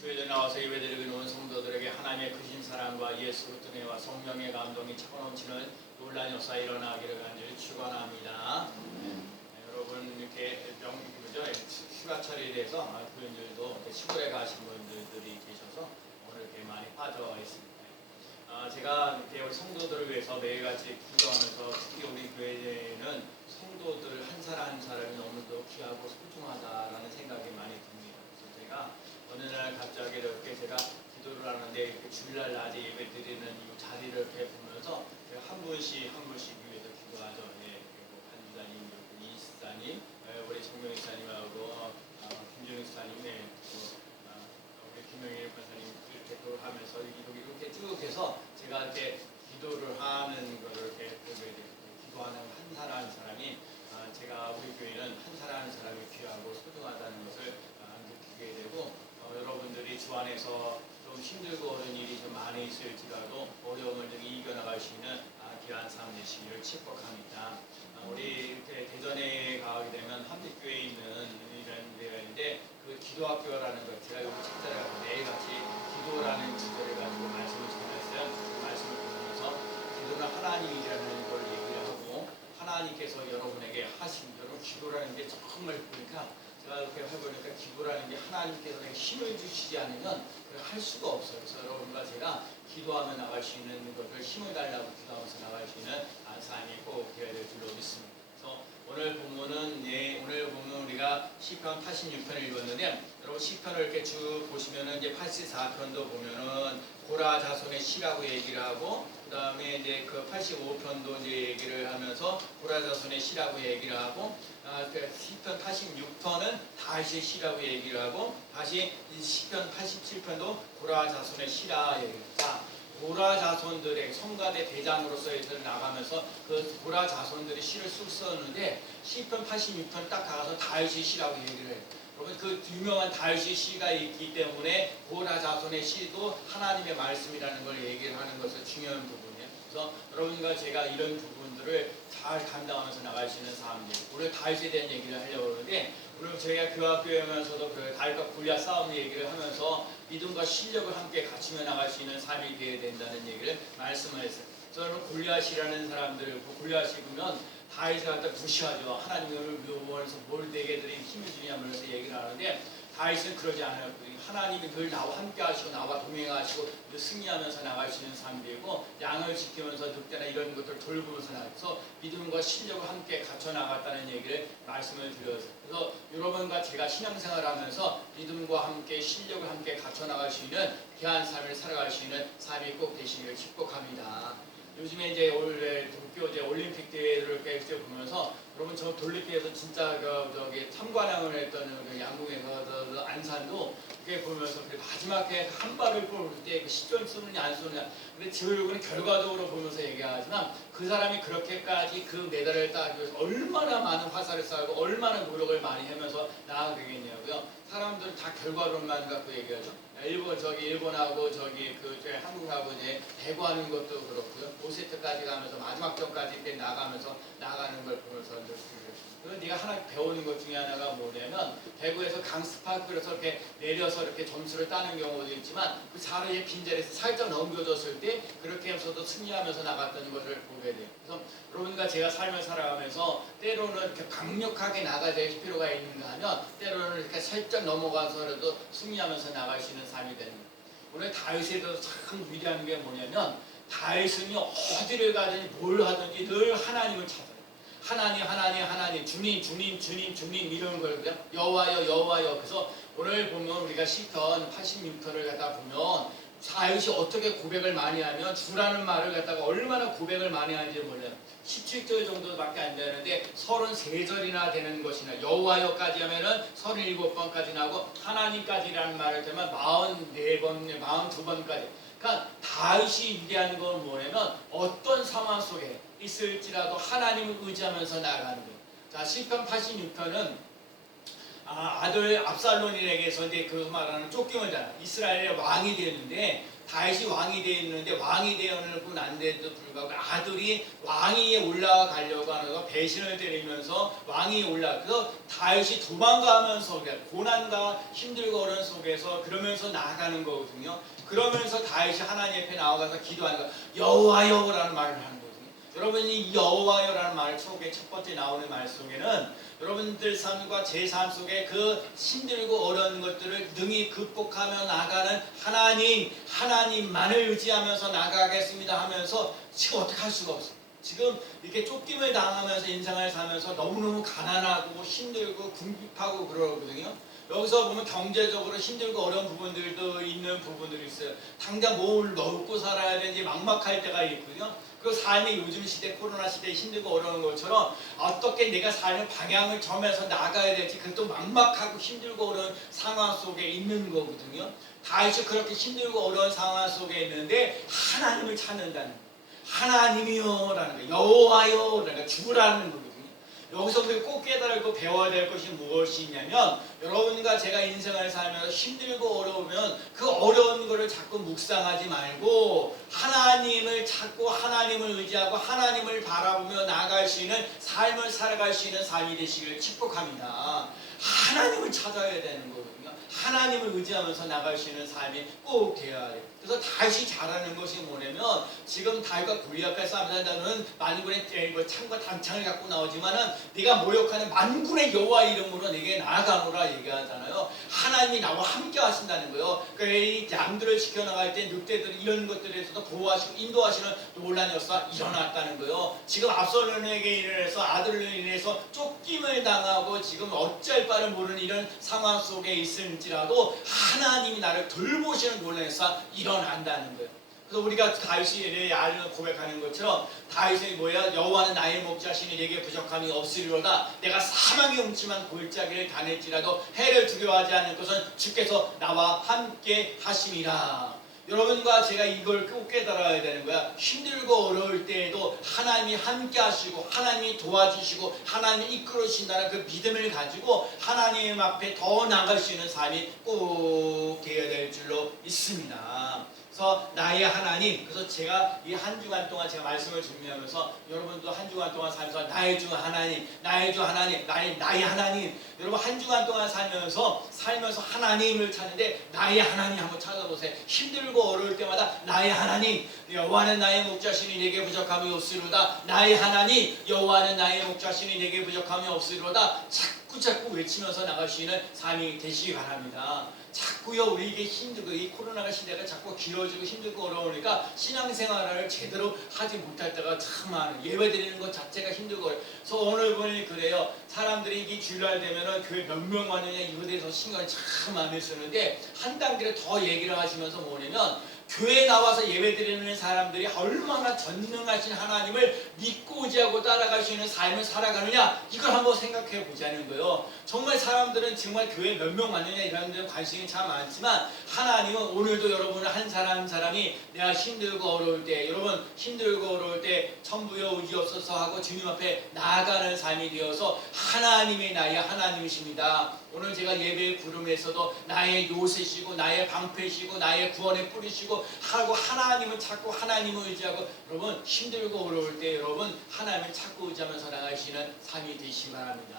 교회에 나와서 예배드리고 온 성도들에게 하나님의 크신 사랑과 예수 그리스도의 은혜와 성령의 감동이 차고 넘치는 놀라운 역사 일어나기를 간절히 축원합니다. 여러분 이렇게 휴가철에 대해서 교인들도 시골에 가신 분들이 계셔서 오늘 이렇게 많이 빠져 있습니다. 제가 이렇게 우리 성도들을 위해서 매일같이 기도하면서 특히 우리 교회에는 성도들 한 사람 한 사람이 너무도 귀하고 소중하다라는 생각이 많이 듭니다. 그래서 제가 어느 날 갑자기 이렇게 제가 기도를 하는데 이렇게 주일날 낮에 예배드리는 이 자리를 이렇게 보면서 제가 한 분씩 위해서 기도하죠. 그리고 간주사님, 이사님, 우리 정명 이사님하고 김준영 이사님, 우리 김명일 권사님 이렇게 기도를 하면서 이렇게 쭉 해서 제가 이렇게 기도를 하는 것을 이렇게 기도하는 한 사람 한 사람이 제가 우리 교회는 한 사람 한 사람이 귀하고 소중하다는 것을 느끼게 되고 여러분들이 주 안에서 좀 힘들고 어려운 일이 좀 많이 있을지라도 어려움을 좀 이겨나갈 수 있는 귀한 삶 되시기를 축복합니다. 우리 이렇게 대전에 가게 되면 한빛교회에 있는 이런 데가 있는데 그 기도학교라는 것 제가 여기 책자를 가지고 매일같이 기도라는 주제를 가지고 말씀을 전했어요. 그 말씀을 보면서 기도는 하나님이라는 걸 얘기를 하고 하나님께서 여러분에게 하신 여러분 기도라는 게 정말 보니까 제가 이렇게 해보니까 기도라는 게 하나님께서 힘을 주시지 않으면 그걸 할 수가 없어요. 그래서 여러분과 제가 기도하며 나갈 수 있는 것을 힘을 달라고 기도하면서 나갈 수 있는 삶이 꼭 되어야 될 줄로 믿습니다. 그래서 오늘 본문은 오늘 보면 우리가 시편 86편을 읽었는데 여러분 시편을 이렇게 쭉 보시면은 이제 84편도 보면은 고라 자손의 시라고 얘기를 하고 그 다음에 이제 그 85편도 이제 얘기를 하면서 고라 자손의 시라고 얘기를 하고 시편 86편은 다윗의 시라고 얘기를 하고 다시 시편 87편도 고라 자손의 시라 얘기를 자 고라 자손들의 성가대 대장으로서 나가면서 그 고라 자손들이 시를 쑥 썼는데 시편 86편 딱 가서 다윗의 시라고 얘기를 해요. 여러분 그 유명한 다윗의 시가 있기 때문에 고라 자손의 시도 하나님의 말씀이라는 걸 얘기를 하는 것은 중요한 부분이에요. 그래서 여러분과 제가 이런 부분들을 잘 감당하면서 나갈 수 있는 사람들 오늘 다윗에 대한 얘기를 하려고 하는데 오늘 저희가 교학교에 오면서도 그 다윗과 골리앗 싸움 얘기를 하면서 믿음과 실력을 함께 갖추며 나갈 수 있는 삶이 되어야 된다는 얘기를 말씀을 했어요. 저는 골리앗이라는 사람들 골리앗이 보면 다윗을 갖다 무시하죠. 하나님을 묘원에서 뭘 내게 드린 힘을 주냐면서 얘기를 하는데 다윗은 그러지 않아요. 하나님이 늘 나와 함께 하시고 나와 동행하시고 승리하면서 나갈 수 있는 삶이 되고 양을 지키면서 늑대나 이런 것들을 돌보면서 나가서 믿음과 실력을 함께 갖춰 나갔다는 얘기를 말씀을 드렸어요. 그래서 여러분과 제가 신앙생활을 하면서 믿음과 함께 실력을 함께 갖춰 나갈 수 있는 귀한 삶을 살아갈 수 있는 삶이 꼭 되시기를 축복합니다. 요즘에 이제 올해 도쿄 이제 올림픽 대회를 이렇게 보면서 여러분 저 돌리기에서 진짜 저기 참관왕을 했던 그 양궁에서 안산도 이렇게 보면서 그 마지막에 한 발을 볼 때 그 시점 쓰느냐 안 쓰느냐 근데 결국은 결과적으로 보면서 얘기하지만 그 사람이 그렇게까지 그 메달을 따기 위해서 얼마나 많은 화살을 쏴고 얼마나 노력을 많이 하면서 나아가게 되겠냐고요. 사람들은 다 결과론만 갖고 얘기하죠. 일본하고 한국하고 이제 대구하는 것도 그렇고요. 5세트까지 가면서 마지막 점까지 이렇게 나가면서 나가는 걸 보면서 그래서 네가 하나 배우는 것 중에 하나가 뭐냐면 대구에서 강스파크에서 이렇게 내려서 이렇게 점수를 따는 경우도 있지만 그 사르의 빈자리에서 살짝 넘겨졌을 때 그렇게 해서도 승리하면서 나갔던 것을 보게 돼요. 그래서 여러분과 제가 삶을 살아가면서 때로는 이렇게 강력하게 나가야 될 필요가 있는가 하면 때로는 이렇게 살짝 넘어가서라도 승리하면서 나갈 수 있는 삶이 되는 거예요. 오늘 다윗에 대해서 참 위대한 게 뭐냐면 다윗은 어디를 가든지 뭘 하든지 늘 하나님을 찾아요. 하나님 주님 이런 걸 그냥 여호와여 그래서 오늘 보면 우리가 시편 86편을 갖다 보면 다윗이 어떻게 고백을 많이 하면 주라는 말을 갖다가 얼마나 고백을 많이 하는지 몰라요. 17절 정도밖에 안 되는데 33절이나 되는 것이나 여호와여까지 하면은 37번까지 나오고 하나님까지라는 말을 되면 44번, 42번까지. 그러니까 다윗이 위대한 건 뭐냐면 어떤 상황 속에 있을지라도 하나님을 의지하면서 나아가는 거예요. 자, 시편 86편은 아들 압살론에게서 이제 그 말하는 쫓김을 당 이스라엘의 왕이 되었는데 다윗이 왕이 되었는데 왕이 되었고 난데도 불구하고 아들이 왕위에 올라가려고 하는 거 배신을 때리면서 왕위에 그래서 다윗이 도망가면서 고난과 힘들고 어려운 속에서 그러면서 나아가는 거거든요. 그러면서 다윗이 하나님 앞에 나아가서 기도하는 거 여호와여라는 말을 하는 거거든요. 여러분이 여호와여라는 말 속에 첫 번째 나오는 말 속에는 여러분들 삶과 제 삶 속에 그 힘들고 어려운 것들을 능히 극복하며 나가는 하나님만을 의지하면서 나가겠습니다 하면서 지금 어떻게 할 수가 없어요. 지금 이렇게 쫓김을 당하면서 인생을 살면서 너무너무 가난하고 힘들고 궁핍하고 그러거든요. 여기서 보면 경제적으로 힘들고 어려운 부분들도 있는 부분들이 있어요. 당장 뭘 먹고 살아야 되는지 막막할 때가 있거든요. 그 삶이 요즘 시대 코로나 시대에 힘들고 어려운 것처럼 어떻게 내가 삶의 방향을 점에서 나가야 될지 그것도 막막하고 힘들고 어려운 상황 속에 있는 거거든요. 다윗이 그렇게 힘들고 어려운 상황 속에 있는데 하나님을 찾는다는 하나님이요라는 거 여호와요라는 주라는 거거든요. 여기서 우리가 꼭 깨달고 배워야 될 것이 무엇이냐면 여러분과 제가 인생을 살면서 힘들고 어려우면 그 어려운 것을 자꾸 묵상하지 말고 하나님을 찾고 하나님을 의지하고 하나님을 바라보며 나아갈 수 있는 삶을 살아갈 수 있는 삶이 되시기를 축복합니다. 하나님을 찾아야 되는 거거든요. 하나님을 의지하면서 나갈 수 있는 삶이 꼭 되어야 돼요. 그래서 다윗이 잘하는 것이 뭐냐면 지금 다윗과 골리앗과 싸움하는 만군의 창과 단창을 갖고 나오지만은 네가 모욕하는 만군의 여호와 이름으로 내게 나아가노라 얘기하잖아요. 하나님이 나와 함께 하신다는 거예요. 이 양들을 지켜나갈 때 늑대들 이런 것들에서도 보호하시고 인도하시는 놀라운 역사가 일어났다는 거예요. 지금 압살롬에게 인해서 아들로 인해서 쫓김을 당하고 지금 어쩔 바를 모르는 이런 상황 속에 있을지라도 하나님이 나를 돌보시는 놀라운 역사가 일어난다는 거예요. 그래서 우리가 다윗이 고백하는 것처럼 다윗이 뭐야? 여호와는 나의 목자시니 내게 부족함이 없으리로다. 내가 사망의 음침한 골짜기를 다닐지라도 해를 두려워하지 않을 것은 주께서 나와 함께 하심이라. 여러분과 제가 이걸 꼭 깨달아야 되는 거야. 힘들고 어려울 때에도 하나님이 함께 하시고 하나님이 도와주시고 하나님이 이끌어주신다는 그 믿음을 가지고 하나님 앞에 더 나아갈 수 있는 삶이 꼭 되어야 될 줄로 믿습니다. 그래서 나의 하나님, 그래서 제가 이 한 주간 동안 제가 말씀을 준비하면서 여러분도 한 주간 동안 살면서 나의 주 하나님, 나의 주 하나님, 나의 하나님, 여러분 한 주간 동안 살면서 하나님을 찾는데 나의 하나님 한번 찾아보세요. 힘들고 어려울 때마다 나의 하나님, 여호와는 나의 목자시니 내게 부족함이 없으리로다. 나의 하나님, 여호와는 나의 목자시니 내게 부족함이 없으리로다. 자꾸 외치면서 나갈 수 있는 삶이 되시기 바랍니다. 자꾸요 우리에게 힘들고 이 코로나가 시대가 자꾸 길어지고 힘들고 어려우니까 신앙생활을 제대로 하지 못할 때가 참 많아요. 예배드리는 것 자체가 힘들고 그래서 오늘 보니 그래요. 사람들이 이 주일날 되면은 교회 몇 명 왔느냐 이거에 대해서 신경을 참 많이 쓰는데 한 단계를 더 얘기를 하시면서 뭐냐면 교회에 나와서 예배드리는 사람들이 얼마나 전능하신 하나님을 믿고 의지하고 따라갈 수 있는 삶을 살아가느냐 이걸 한번 생각해 보자는 거예요. 정말 사람들은 정말 교회에 몇 명 왔느냐 이런 데 관심이 참 많지만 하나님은 오늘도 여러분을 한 사람이 내가 힘들고 어려울 때 여러분 힘들고 어려울 때 천부여 의지 없어서 하고 주님 앞에 나아가는 삶이 되어서 하나님이 나의 하나님이십니다. 오늘 제가 예배의 부름에서도 나의 요새시고 나의 방패시고 나의 구원의 뿌리시고 하고 하나님을 찾고 하나님을 의지하고 여러분 힘들고 어려울 때 여러분 하나님을 찾고 의지하면서 나가시는 삶이 되시기 바랍니다.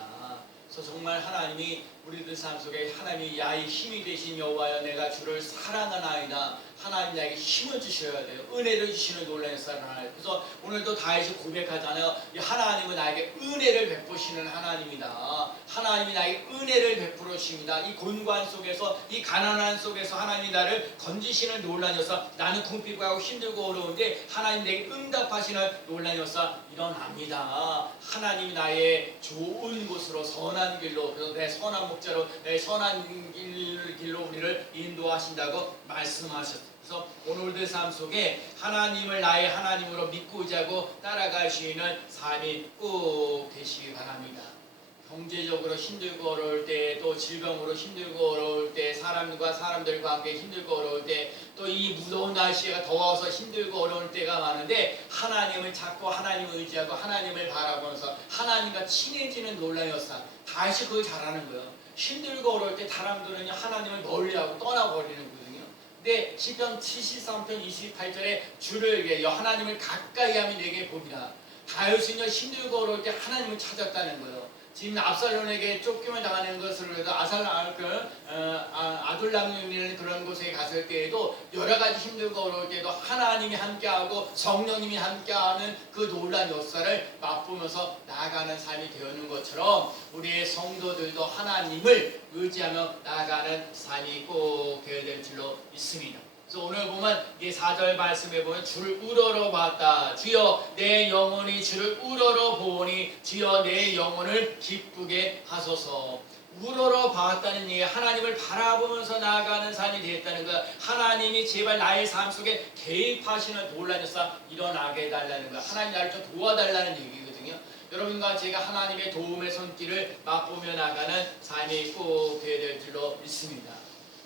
그래서 정말 하나님이 우리들 삶 속에 하나님이 야의 힘이 되신 여호와여 내가 주를 사랑하나이다. 하나님 나에게 힘을 주셔야 돼요. 은혜를 주시는 놀라운 사랑을. 그래서 오늘도 다윗이 고백하잖아요. 하나님은 나에게 은혜를 베푸시는 하나님이다. 하나님이 나에게 은혜를 베풀어 주십니다. 이 곤관 속에서 이 가난한 속에서 하나님이 나를 건지시는 놀라운 역사. 나는 궁핍하고 힘들고 어려운데 하나님 내게 응답하시는 놀라운 역사 일어납니다. 하나님이 나의 좋은 곳으로 선한 길로 그래서 내 선한 목자로 내 선한 길로 우리를 인도하신다고 말씀하셨습니다. 그래서 오늘의 삶 속에 하나님을 나의 하나님으로 믿고 의지하고 따라갈 수 있는 삶이 꼭 되시기 바랍니다. 경제적으로 힘들고 어려울 때, 또 질병으로 힘들고 어려울 때, 사람들과 함께 힘들고 어려울 때, 또 이 무더운 날씨가 더워서 힘들고 어려울 때가 많은데 하나님을 찾고 하나님을 의지하고 하나님을 바라보면서 하나님과 친해지는 놀라운 역사. 다윗이 그걸 잘하는 거예요. 힘들고 어려울 때 사람들은 하나님을 멀리하고 떠나버리는 거거든요. 근데 시편 73편 28절에 주를 하나님을 가까이 하면 내게 복이라. 다윗은요 힘들고 어려울 때 하나님을 찾았다는 거예요. 지금 압살롬에게 쫓김을 당하는 것으로 해서 아둘람이라는 그런 곳에 갔을 때에도 여러 가지 힘들고 어려울 때도 하나님이 함께하고 성령님이 함께하는 그 놀라운 역사를 맛보면서 나아가는 삶이 되었는 것처럼 우리의 성도들도 하나님을 의지하며 나아가는 삶이 꼭 되어야 될 줄로 믿습니다. 그래서 오늘 보면 이 4절 말씀에 보면 주를 우러러 봤다. 주여 내 영혼이 주를 우러러 보니 주여 내 영혼을 기쁘게 하소서. 우러러 봤다는 얘기, 하나님을 바라보면서 나아가는 삶이 되었다는 것. 하나님이 제발 나의 삶 속에 개입하시는 놀라운 역사 일어나게 해달라는 것. 하나님 나를 좀 도와달라는 얘기거든요. 여러분과 제가 하나님의 도움의 손길을 맛보며 나가는 삶이 꼭 되어야 될 줄로 믿습니다.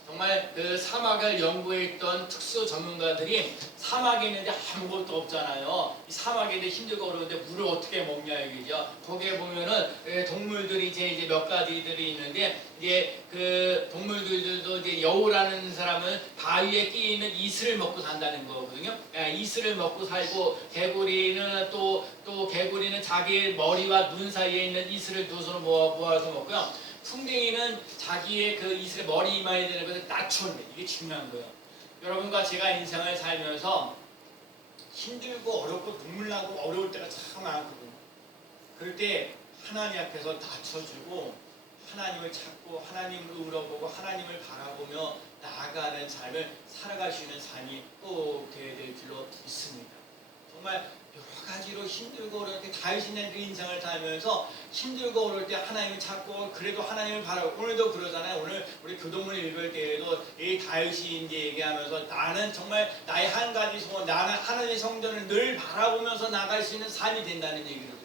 정말 그 사막을 연구했던 특수 전문가들이 사막에 있는데 아무것도 없잖아요. 이 사막에 있는데 힘들고 어려운데 물을 어떻게 먹냐 이거죠. 거기에 보면은 동물들이 이제 몇 가지들이 있는데 이제 그 동물들도 이제 여우라는 사람은 바위에 끼어 있는 이슬을 먹고 산다는 거거든요. 이슬을 먹고 살고 개구리는 또 개구리는 자기 머리와 눈 사이에 있는 이슬을 두 손으로 모아서 먹고요. 풍뎅이는 자기의 그 이슬에 머리 이마에 되는 것을 낮춰내. 이게 중요한 거예요. 여러분과 제가 인생을 살면서 힘들고 어렵고 눈물 나고 어려울 때가 참 많거든요. 그럴 때 하나님 앞에서 낮춰주고 하나님을 찾고 하나님을 물어보고 하나님을 바라보며 나아가는 삶을 살아갈 수 있는 삶이 꼭 되어야 될 줄로 믿습니다. 정말 여러 가지로 힘들고 어려울 때 다윗이는 그 인생을 살면서 힘들고 어려울 때 하나님을 찾고 그래도 하나님을 바라고 오늘도 그러잖아요. 오늘 우리 교동문을 읽을 때에도 이 다윗이 이제 얘기하면서 나는 정말 나의 한 가지 소원, 나는 하나님의 성전을 늘 바라보면서 나갈 수 있는 삶이 된다는 얘기거든요.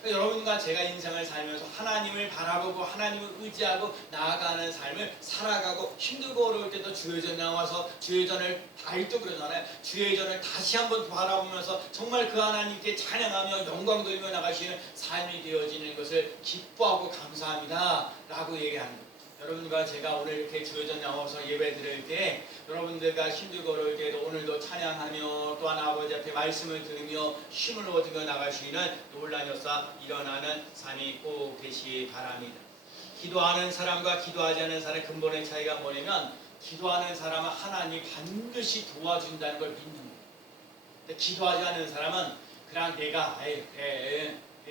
그러니까 여러분과 제가 인생을 살면서 하나님을 바라보고 하나님을 의지하고 나아가는 삶을 살아가고 힘들고 어려울 때도 주의전 나와서 주의전을 다윗도 그러잖아요. 주의전을 다시 한번 바라보면서 정말 그 하나님께 찬양하며 영광 돌리며 나가시는 삶이 되어지는 것을 기뻐하고 감사합니다 라고 얘기합니다. 여러분과 제가 오늘 이렇게 주의전 나와서 예배 드릴 때 여러분들과 힘들고 어려울 때도 오늘도 찬양하며 또한 아버지 앞에 말씀을 들으며 힘을 얻으며 나갈 수 있는 놀라운 역사 일어나는 삶이 꼭 되시기 바랍니다. 기도하는 사람과 기도하지 않는 사람의 근본의 차이가 뭐냐면 기도하는 사람은 하나님이 반드시 도와준다는 걸 믿는 거예요. 근데 기도하지 않는 사람은 그냥 내가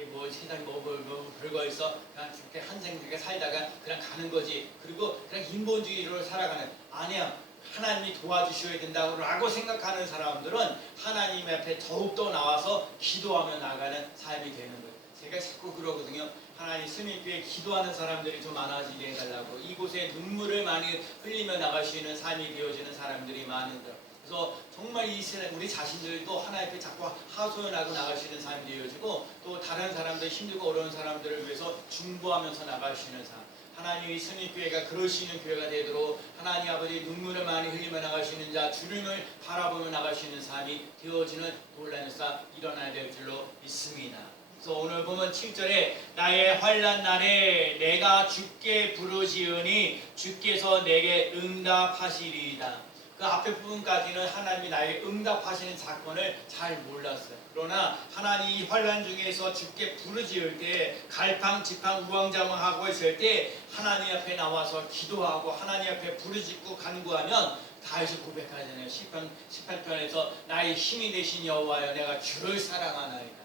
뭐 세상에 뭐 별거 있어 그냥 그렇게 한생 그렇게 살다가 그냥 가는 거지. 그리고 그냥 인본주의로 살아가는 아니야. 하나님이 도와주셔야 된다고 생각하는 사람들은 하나님 앞에 더욱더 나와서 기도하며 나가는 삶이 되는 거예요. 제가 자꾸 그러거든요. 하나님 스님교회 기도하는 사람들이 좀 많아지게 해달라고. 이곳에 눈물을 많이 흘리며 나갈 수 있는 삶이 되어지는 사람들이 많은데 그래서 정말 이 세상 우리 자신들도 하나님 앞에 자꾸 하소연하고 나갈 수 있는 삶이 되어지고 또 다른 사람들 힘들고 어려운 사람들을 위해서 중보하면서 나갈 수 있는 삶. 하나님이 스님교회가 그럴 수 있는 교회가 되도록 하나님 아버지 눈물을 많이 흘리며 나갈 수 있는 자 주님을 바라보며 나갈 수 있는 삶이 되어지는 놀라운 역사 일어나야 될 줄로 믿습니다. 그래서 오늘 보면 7절에 나의 환난 날에 내가 주께 부르짖으니 주께서 내게 응답하시리이다. 그 앞에 부분까지는 하나님이 나에게 응답하시는 사건을 잘 몰랐어요. 그러나 하나님이 환난 중에서 주께 부르짖을 때 갈팡지팡 우왕좌왕하고 있을 때 하나님 앞에 나와서 기도하고 하나님 앞에 부르짖고 간구하면 다윗이 고백하잖아요. 18편에서 나의 힘이 되신 여호와여 내가 주를 사랑하나이다.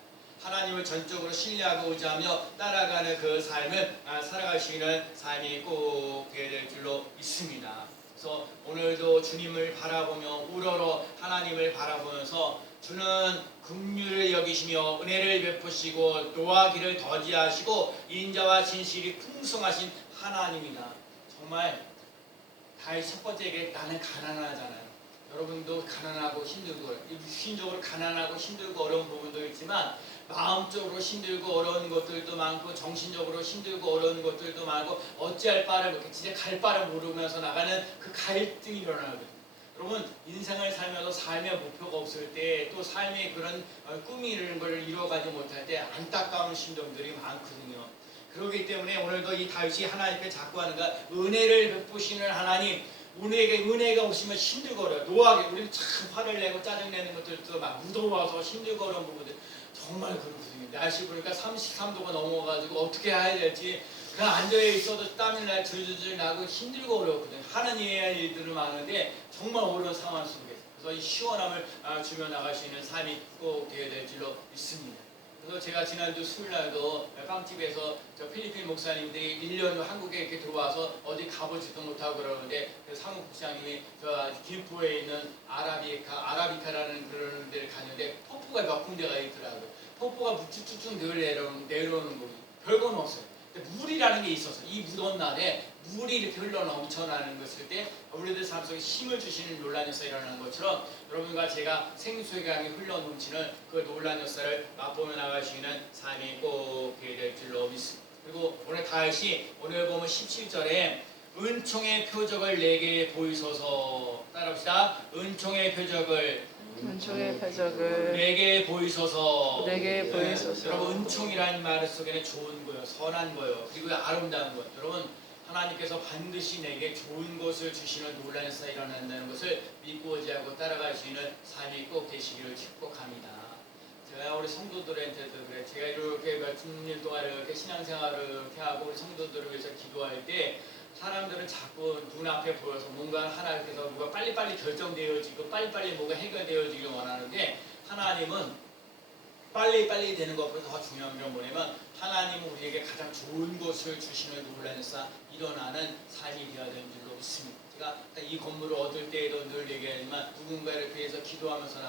하나님을 전적으로 신뢰하고 의지하며 따라가는 그 삶을 살아갈 수 있는 삶이 꼭 되어야 될 줄로 믿습니다. 그래서 오늘도 주님을 바라보며 우러러 하나님을 바라보면서 주는 긍휼을 여기시며 은혜를 베푸시고 노하기를 더디하시고 인자와 진실이 풍성하신 하나님이다. 정말 다윗 첫 번째 얘기 나는 가난하잖아요. 여러분도 가난하고 힘들고 육신적으로 가난하고 힘들고 어려운 부분도 있지만 마음적으로 힘들고 어려운 것들도 많고 정신적으로 힘들고 어려운 것들도 많고 어찌할 바를 모르고 진짜 갈 바를 모르면서 나가는 그 갈등이 일어나거든요. 여러분 인생을 살면서 삶의 목표가 없을 때 또 삶의 그런 꿈이 이런 걸 이루어가지 못할 때 안타까운 심정들이 많거든요. 그렇기 때문에 오늘도 이 다윗이 하나님께 자꾸하는가 은혜를 베푸시는 하나님, 우리에게 은혜가 오시면 힘들고 어려워. 노하게 우리는 참 화를 내고 짜증내는 것들도 막 무더워서 힘들고 어려운 부분들 정말 그렇거든요. 날씨 보니까 33도가 넘어가지고 어떻게 해야 될지 그냥 앉아 있어도 땀이 날 줄줄줄 나고 힘들고 어렵거든요. 하는 일들은 많은데 정말 어려운 상황 속에서 그래서 이 시원함을 주며 나갈 수 있는 삶이 꼭 되어야 될 줄로 믿습니다. 그래서 제가 지난주 수요일날도 빵집에서 저 필리핀 목사님들이 1년 한국에 이렇게 들어와서 어디 가보지도 못하고 그러는데 그 사무국장님이 저 김포에 있는 아라비카라는 그런 데를 갔는데 폭포가 몇 군데가 있더라고요. 폭포가 쭉쭉쭉 내려오는 거고 별건 없어요. 근데 물이라는 게 있어서 이 무더운 날에 물이 이렇게 흘러 넘쳐나는 것일 때 우리들 삶 속에 힘을 주시는 놀란 역사가 일어나는 것처럼 여러분과 제가 생수의 강이 흘러 넘치는 그 놀란 역사를 맛보며 나가시는 삶이 꼭 될 줄로 믿습니다. 그리고 오늘 다윗이 오늘 보면 17절에 은총의 표적을 내게 보이소서, 따라합시다. 은총의 표적을 내게 보이소서. 여러분 은총이라는 말 속에는 좋은 거요, 선한 거요, 그리고 아름다운 것. 여러분 하나님께서 반드시 내게 좋은 것을 주시는 놀라운 역사가 일어난다는 것을 믿고 의지하고 따라갈 수 있는 삶이 꼭 되시기를 축복합니다. 제가 우리 성도들한테도 그래. 제가 이렇게 몇 년 동안 이렇게 신앙생활을 이렇게 하고 우리 성도들을 위해서 기도할 때 사람들은 자꾸 눈앞에 보여서 뭔가 하나님께서 뭐가 빨리빨리 결정되어지고 빨리빨리 뭐가 해결되어지길 원하는데 하나님은 빨리빨리 되는 것보다 더 중요한 건 뭐냐면 하나님은 우리에게 가장 좋은 것을 주시는 놀라운 역사 일어나는 삶이 되어야 되는 줄로 믿습니다. 제가 이 건물을 얻을 때에도 늘 얘기하지만 누군가를 위해서 기도하면서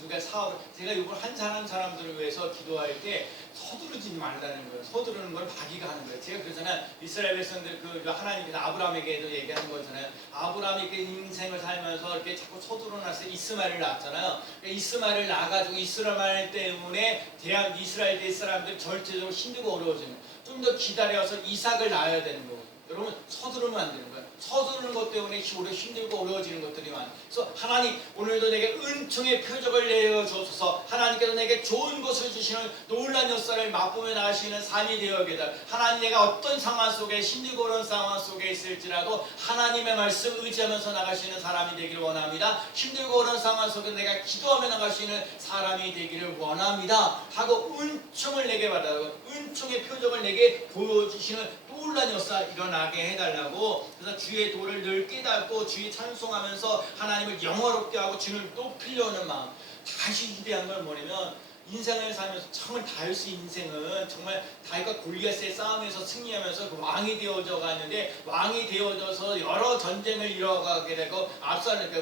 누가 사업을 제가 이걸 한 사람들을 위해서 기도할 때 서두르지 말라는 거예요. 서두르는 건 마귀가 하는 거예요. 제가 그러잖아요. 이스라엘 백성들 그 하나님께서 아브라함에게도 얘기하는 거잖아요. 아브라함이 인생을 살면서 이렇게 자꾸 서두르나서 이스마엘을 낳았잖아요. 이스마엘을 낳아가지고 이스라엘 때문에 이스라엘 대 사람들이 절대적으로 힘들고 어려워지는 거예요. 좀 더 기다려서 이삭을 낳아야 되는 거예요. 여러분 서두르면 안 되는 거예요. 서두르는 것 때문에 오히려 힘들고 어려워지는 것들이 많아요. 그래서 하나님 오늘도 내게 은총의 표적을 내어주소서. 하나님께서 내게 좋은 것을 주시는 놀란 역사를 맛보며 나가시는 삶이 되어야겠다. 하나님 내가 어떤 상황 속에 힘들고 어려운 상황 속에 있을지라도 하나님의 말씀 의지하면서 나가시는 사람이 되기를 원합니다. 힘들고 어려운 상황 속에 내가 기도하며 나가시는 사람이 되기를 원합니다 하고 은총을 내게 받아고 은총의 표적을 내게 보여주시는 놀란 역사 일어나게 해달라고. 그래서 주의 도를 늘 깨닫고 주의 찬송하면서 하나님을 영화롭게 하고 주를 높이려는 마음. 다시 기대한 건 뭐냐면 인생을 살면서 정말 다윗의 인생은 정말 다윗과 골리앗의 싸움에서 승리하면서 그 왕이 되어져 가는데 왕이 되어져서 여러 전쟁을 이뤄가게 되고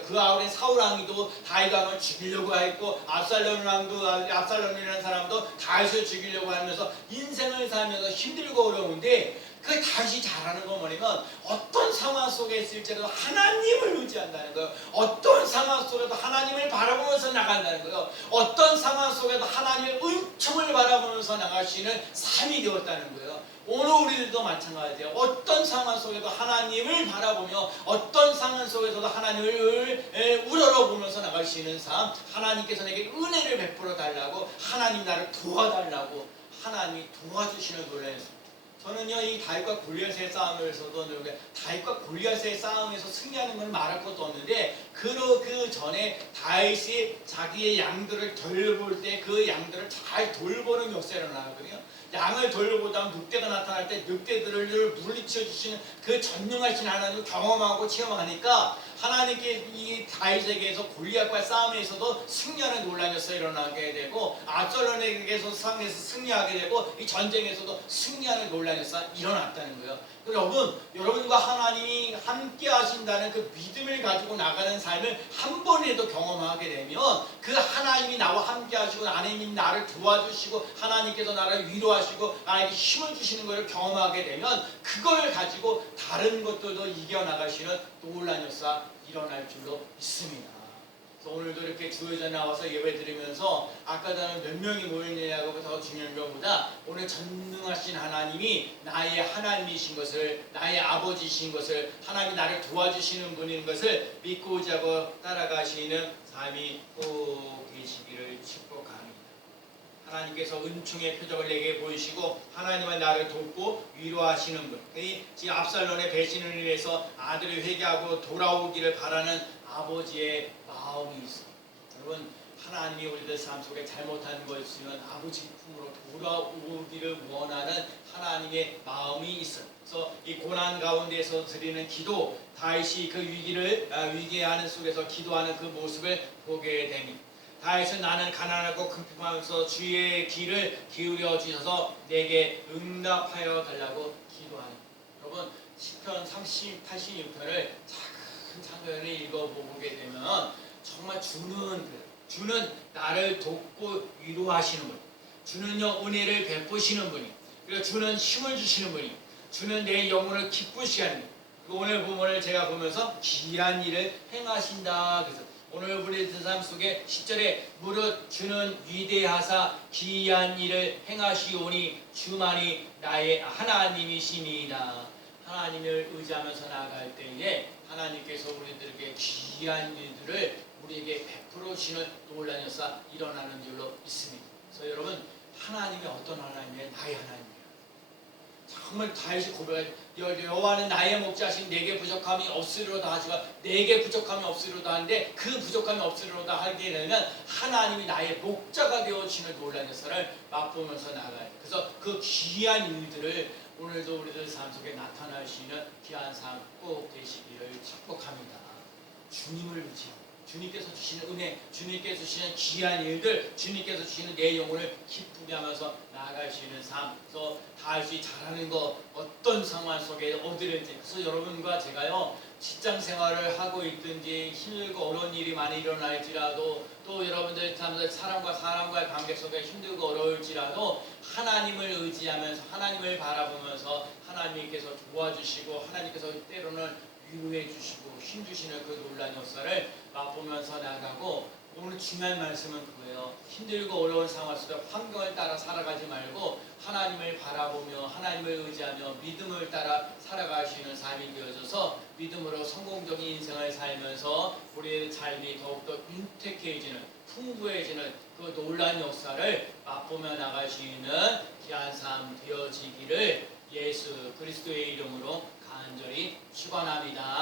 그 아우의 사울 왕이도 다윗 왕을 죽이려고 했고 압살롬이라는 사람도 다윗을 죽이려고 하면서 인생을 살면서 힘들고 어려운데 그 다시 잘하는 건 뭐냐면 어떤 상황 속에 있을지라도 하나님을 의지한다는 거예요. 어떤 상황 속에도 하나님을 바라보면서 나간다는 거예요. 어떤 상황 속에도 하나님의 은총을 바라보면서 나갈 수 있는 삶이 되었다는 거예요. 오늘 우리들도 마찬가지예요. 어떤 상황 속에도 하나님을 바라보며 어떤 상황 속에서도 하나님을 우러러보면서 나갈 수 있는 삶. 하나님께서 내게 은혜를 베풀어 달라고 하나님 나를 도와달라고 하나님이 도와주시는 놀라운 저는요 이 다윗과 골리앗의 싸움에서도 다윗과 골리앗의 싸움에서 승리하는 건 말할 것도 없는데 그 전에 다윗이 자기의 양들을 돌볼 때 그 양들을 잘 돌보는 역사가 일어나거든요. 양을 돌보다 늑대가 나타날 때 늑대들을 물리쳐 주시는 그 전능하신 하나님을 경험하고 체험하니까 하나님께 이 다윗에게서 골리앗과 싸움에서도 승리하는 놀라운 역사가 일어나게 되고 압살롬에게서 싸움에서 승리하게 되고 이 전쟁에서도 승리하는 놀라운 역사가 일어났다는 거예요. 여러분과 하나님이 함께 하신다는 그 믿음을 가지고 나가는 삶을 한 번이라도 경험하게 되면 그 하나님이 나와 함께 하시고 하나님이 나를 도와주시고 하나님께서 나를 위로하시고 나에게 힘을 주시는 것을 경험하게 되면 그걸 가지고 다른 것들도 이겨나가시는 놀라운 역사 일어날 줄로 믿습니다. 오늘도 이렇게 주회전에 나와서 예배 드리면서 아까 전에 몇 명이 모였느냐고 더 중요한 것보다 오늘 전능하신 하나님이 나의 하나님이신 것을 나의 아버지이신 것을 하나님이 나를 도와주시는 분인 것을 믿고 자고 따라가시는 삶이 꼭 계시기를 축복합니다. 하나님께서 은총의 표적을 내게 보이시고 하나님은 나를 돕고 위로하시는 분. 지금 압살롬의 배신을 위해서 아들을 회개하고 돌아오기를 바라는 아버지의 마음이 있어. 여러분, 하나님이 우리들 삶 속에 잘못한 것 있으면 아버지 품으로 돌아오기를 원하는 하나님의 마음이 있어요. 그래서 이 고난 가운데서 드리는 기도, 다윗이 그 위기하는 속에서 기도하는 그 모습을 보게 됩니다. 다윗은 나는 가난하고 궁핍하면서 주의 귀를 기울여 주셔서 내게 응답하여 달라고 기도하는. 여러분, 시편 86편을 작은 장면을 읽어보게 되면 정말 주는 나를 돕고 위로하시는 분, 주는요 은혜를 베푸시는 분이, 그리고 주는 힘을 주시는 분이, 주는 내 영혼을 기쁘시게 하는 분. 오늘 본문을 제가 보면서 귀한 일을 행하신다. 그래서 오늘 우리 삶 속에 10절에 무릇 주는 위대하사 귀한 일을 행하시오니 주만이 나의 하나님이시니이다. 하나님을 의지하면서 나아갈 때에 하나님께서 우리들에게 귀한 일들을 우리에게 베풀어 주시는 놀라운 역사 일어나는 줄로 있습니다. 그래서 여러분, 하나님이 어떤 하나님이에요? 나의 하나님이에요. 정말 다윗이 고백해 여호와는 나의 목자신 내게 부족함이 없으리로다 하지만 내게 부족함이 없으리로다 하는데 그 부족함이 없으리로다 하게 되면 하나님이 나의 목자가 되어주시는 놀라운 역사를 맛보면서 나가요. 그래서 그 귀한 일들을 오늘도 우리들 삶 속에 나타날 수 있는 귀한 삶 꼭 되시기를 축복합니다. 주님을 의지하고 주님께서 주시는 은혜, 주님께서 주시는 귀한 일들, 주님께서 주시는 내 영혼을 기쁘게 하면서 나아갈 수 있는 삶, 또 다윗이 잘하는 것, 어떤 상황 속에 어디를지. 그래서 여러분과 제가요 직장 생활을 하고 있든지 힘들고 어려운 일이 많이 일어날지라도, 또 여러분들 사람과 사람과의 관계 속에 힘들고 어려울지라도 하나님을 의지하면서 하나님을 바라보면서 하나님께서 도와주시고 하나님께서 때로는 위로해 주시고 힘 주시는 그 놀라운 역사를 맛보면서 나가고, 오늘 중요한 말씀은 그거예요. 힘들고 어려운 상황 속에 환경을 따라 살아가지 말고 하나님을 바라보며 하나님을 의지하며 믿음을 따라 살아가시는 삶이 되어져서 믿음으로 성공적인 인생을 살면서 우리의 삶이 더욱더 윤택해지는, 풍부해지는 그 놀라운 역사를 맛보며 나갈 수 있는 귀한 삶 되어지기를 예수 그리스도의 이름으로 간절히 축원합니다.